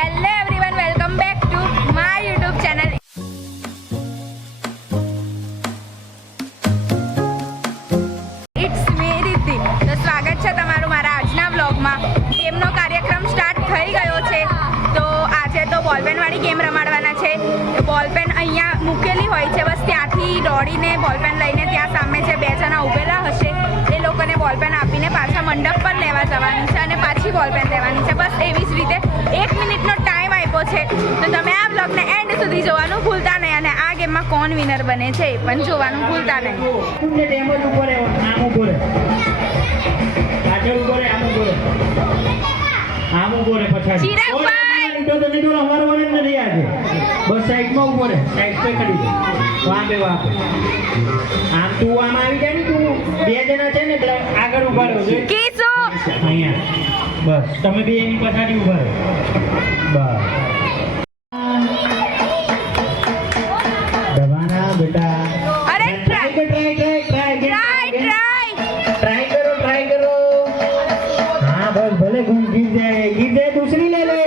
Hello everyone, welcome back to my YouTube channel. It's me Riti. તો સ્વાગત છે તમારું મારા આજના વ્લોગમાં. ગેમનો કાર્યક્રમ સ્ટાર્ટ થઈ ગયો છે. તો આજે તો બોલપેનવાળી ગેમ રમાડવાના છે. બોલપેન અહીંયા મૂકેલી હોય છે, બસ ત્યાંથી દોડીને બોલપેન લઈને ત્યાં સામે જે બે જણા ઊભેલા હશે એ લોકોને બોલપેન આપીને પાછા મંડપ પર લેવા જવાનું છે અને પાછી બોલપેન લેવાની છે. બસ એવી જ રીતે 1 મિનિટનો ટાઈમ આપ્યો છે. તો તમે આ બ્લોગને એન્ડ સુધી જોવાનું ભૂલતા નહીં અને આ ગેમમાં કોણ વિનર બને છે એ પણ જોવાનું ભૂલતા નહીં. ચિરાગભાઈ તો તમે તો અમારો વળે નથી આજે. બસ સાઈડમાં ઉભો રહે, સાઈડ પે ખડી દે. વાપે વાપે આમ તું આમ આવી જાય ને, તું બે જણા છે ને એટલે આગળ ઉભા રહો છો. કીસુ અહીંયા બસ તમે બે એની પછાડી ઉભા રહો. બસ દબાના બેટા. અરે ટ્રાય ટ્રાય ટ્રાય કરો. हाँ बस भले घूम गिर जाए दूसरी ले ले.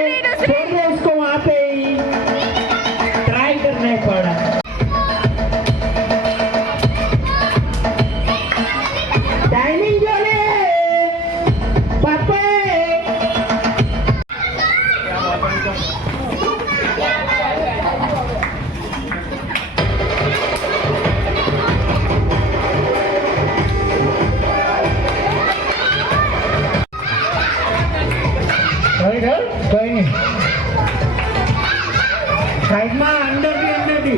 छोड़ दे उसको वहाँ पे ही. ट्राई करना ही पड़ा. टाइमिंग जो ले पापा. कोई नहीं साइड में अंदर भी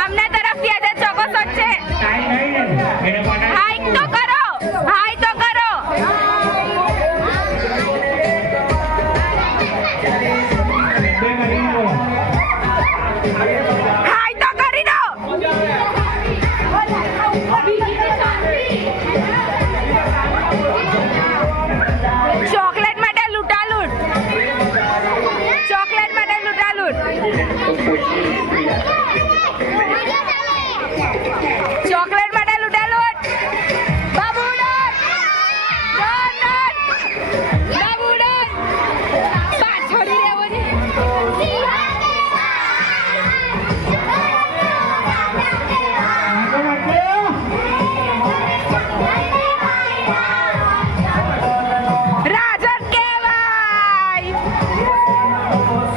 આમને તરફથી આજે ચોકોસોટ છે. હાઈ તો કરો, હાઈ તો કરો. હાઈ તો કરી દો. ચોકલેટ માટે લૂંટાલૂંટ. ચોકલેટ માટે લૂંટાલૂંટ. ચોકલેટ માટે લૂંટાલૂંટ. બાબુડન બાબુડન પાછોડી રહેવો છે. રાજન કહેવાય,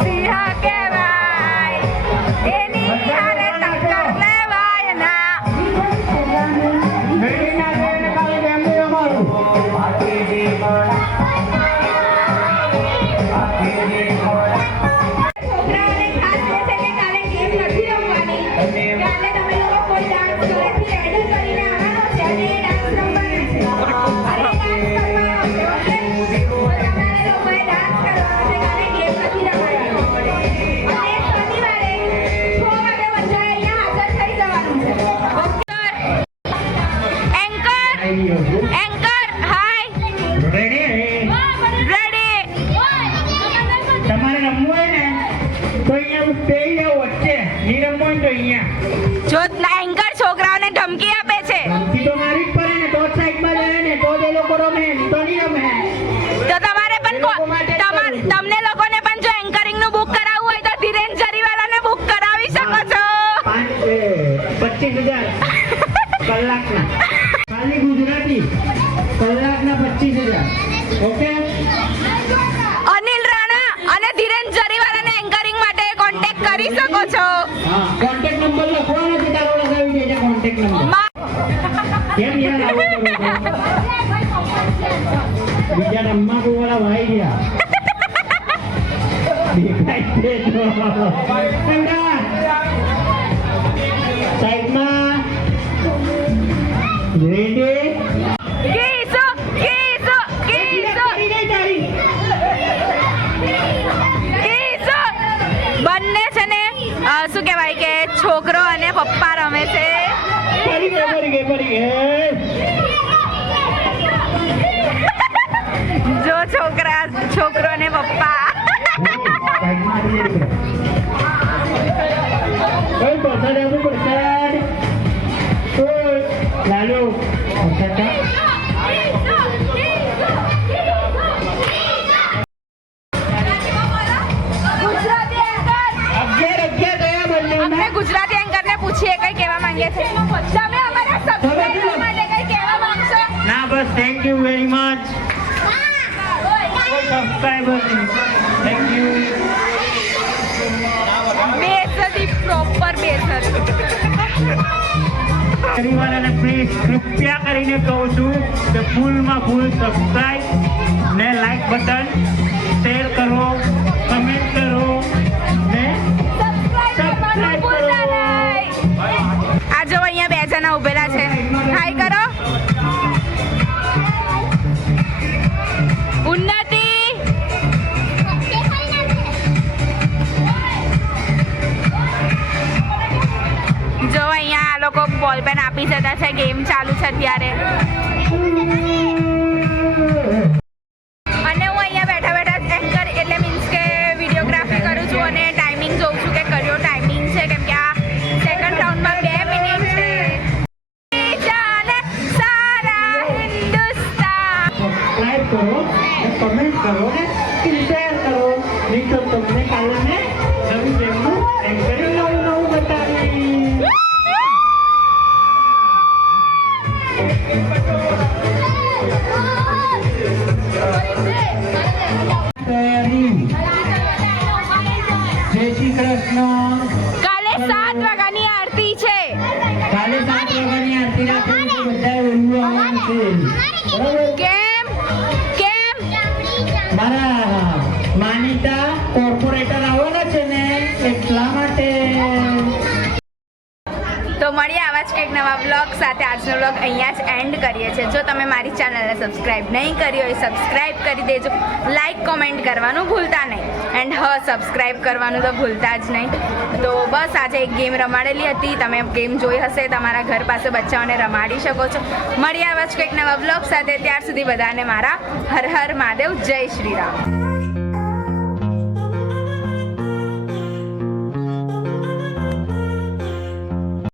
સિંહ કહેવાય, એની હારે ટક્કર લેવાય ના. છોકરાઓને ખાસ એ છે કે કાલે ગેમ નથી રમવાની. કાલે તમે લોકો કોઈ ડાન્સ ઘરેથી રેડી કરીને આવવાનો છે અને એ ડાન્સ રમવાના છે. અને ડાન્સ કરવાનો છે, ઓકે? તમારે લોકોએ ડાન્સ કરવાનો છે. કાલે ગેમ નથી રમાડવાની. અને શનિવારે 6 વાગે બધા અહીંયા હાજર થઈ જવાનું છે. એન્કર એન્કર હાય રેડી રેડી. તમારે રમવું હોય ને તો અહીંયા બેસી જાઓ વચ્ચે. નહીં રમવું હોય તો અહીંયા. જો એન્કર છોકરાઓને ધમકી આપે છે ધમકી તો મારી જ પડે ને, તો જ સાઈડમાં જાય ને, તો જ એ લોકો રમે, નહીં તો નહીં રમે. તો તમારે પણ તમને લોકોને પણ જો એન્કરિંગ નું બુક કરાવવું હોય તો ધીરેન જરીવાલાને બુક કરાવી શકો છો. 25,000 કલાકના. ખાલી ગુજરાતી કલાકના 25,000. ઓકે. અનિલ રાણા અને ધીરેન જરીવાલાને એન્કરિંગ માટે કોન્ટેક્ટ કરી શકો છો. હા, કોન્ટેક્ટ નંબર લખવાનો છે, તારો લગાવી દેજે કોન્ટેક્ટ નંબર. કેમ યાર આવું કરો છો? બીજા રમવા વાળા ભાઈ ગયા. દેખાય છે તો. સાઈડમાં રેડી. કીસુ કીસુ કીસુ કીસુ. બંને છે ને શું કહેવાય કે છોકરો અને પપ્પા રમે છે. પડી ગઈ. જો છોકરો અને પપ્પા. લાલુ you very much. Subscriber thank you. બેસદી પ્રોપર બેસદી. પરિવારને પ્લીઝ કૃપયા કરીને કહું છું કે ફૂલમાં ફૂલ સબસ્ક્રાઈબ ને લાઈક બટન શેર કરો, કમેન્ટ કરો ને સબસ્ક્રાઈબ કરો. આ જો અહીંયા 2 જણા ઉભેલા છે. હાય કરો. ઉન્નતિ જો અહીંયા આ લોકો બોલ પેન આપી જતા છે. ગેમ ચાલુ છે અત્યારે. અને હું અહીંયા બેઠા બેઠા એન્કર એટલે મીન્સ કે વિડીયોગ્રાફી કરું છું અને ટાઈમિંગ જોઉં છું કે કયો ટાઈમિંગ છે, કેમ કે આ સેકન્ડ રાઉન્ડમાં 2 મિનિટ છે. જાને સારા હિન્દુસ્તાન. સબસ્ક્રાઈબ કરો, કમેન્ટ કરો ને શેર કરો. નહીં તો તમને કાલે મેં નવી ગેમનું એન્કરિંગ નવું બતાવીશ. તૈયારી. જય શ્રી કૃષ્ણ. કાલે 7 વાગ્યાની આરતી છે. કાલે 7 વાગ્યાની આરતી રાખે છે. બધા વહેલું આવવાનું છે. બરાબર? કેમ કેમ મારા માનીતા કોર્પોરેટર આવવાના છે ને એટલા માટે. તો મળીએ આવા જ કંઈક નવા બ્લોગ સાથે. આજનો બ્લોગ અહીંયા જ એન્ડ કરીએ છીએ. જો તમે મારી ચેનલને સબસ્ક્રાઈબ નહીં કરી હોય સબસ્ક્રાઈબ કરી દેજો. લાઈક કોમેન્ટ કરવાનું ભૂલતા નહીં. એન્ડ સબસ્ક્રાઈબ કરવાનું તો ભૂલતા જ નહીં. તો બસ આજે એક ગેમ રમાડેલી હતી. તમે ગેમ જોઈ હશે. તમારા ઘર પાસે બચ્ચાઓને રમાડી શકો છો. મળીએ આવા જ કંઈક નવા બ્લોગ સાથે. ત્યાર સુધી બધાને મારા હર હર મહાદેવ. જય શ્રી રામ.